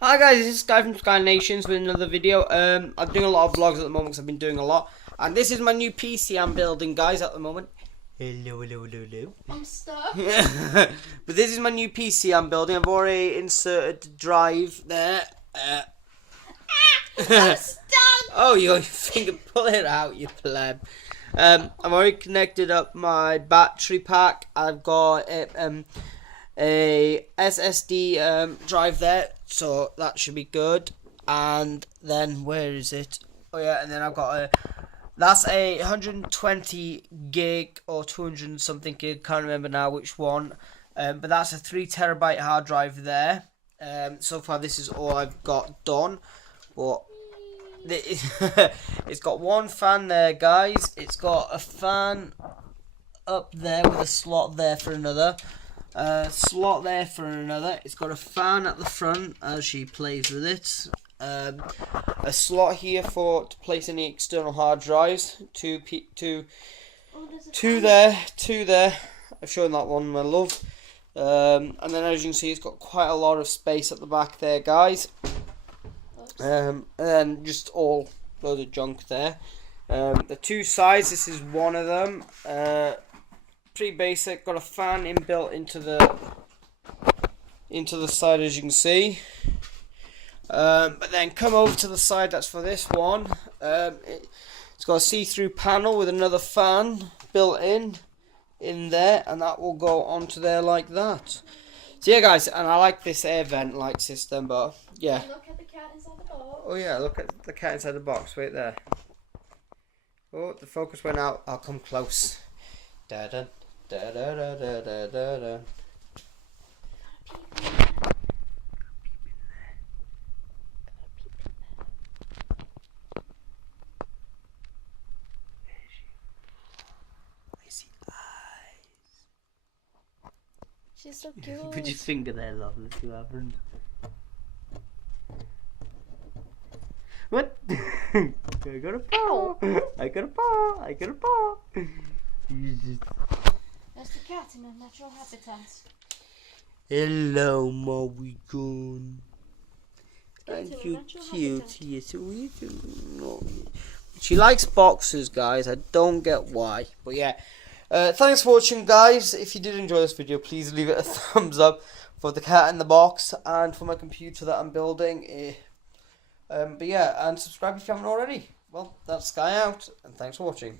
Hi guys, this is Sky from Sky Nations with another video. I'm doing a lot of vlogs at the moment because I've been doing a lot. And this is my new PC I'm building, guys, at the moment. Hello. I'm stuck. But this is my new PC I'm building. I've already inserted the drive there. I'm stuck. Oh, your finger, pull it out, you pleb. I've already connected up my battery pack. I've got a SSD drive there, so that should be good. And then where is it? Oh yeah, and then I've got that's a 120 gig or 200 something gig, can't remember now which one. But that's a 3 TB hard drive there. So far this is all I've got done, but it's got one fan there, guys. It's got a fan up there with a slot there for another. Slot there for another. It's got a fan at the front as she plays with it. A slot here to place any external hard drives. Two there. I've shown that one, my love. And then as you can see, it's got quite a lot of space at the back there, guys. And then just all load of junk there. The two sides. This is one of them. Pretty basic. Got a fan inbuilt into the side, as you can see. But then come over to the side that's for this one. It's got a see-through panel with another fan built in there, and that will go onto there like that. So yeah, guys, and I like this air vent light system, but yeah. Look at the cat inside the box. Oh yeah, look at the cat inside the box right there. Oh, the focus went out. I'll come close. Da da da da da da da da da. She's so cute. Put your finger there, love. Let's see what happens. What? I got a paw. I got a paw. I got a paw. That's the cat in a natural habitat. Hello, Mobigun. Aren't you natural cute? habitat. Yes, we do. She likes boxers, guys. I don't get why, but yeah. Thanks for watching, guys. If you did enjoy this video, please leave it a thumbs up for the cat in the box and for my computer that I'm building. But yeah, and subscribe if you haven't already. Well, that's Sky out, and thanks for watching.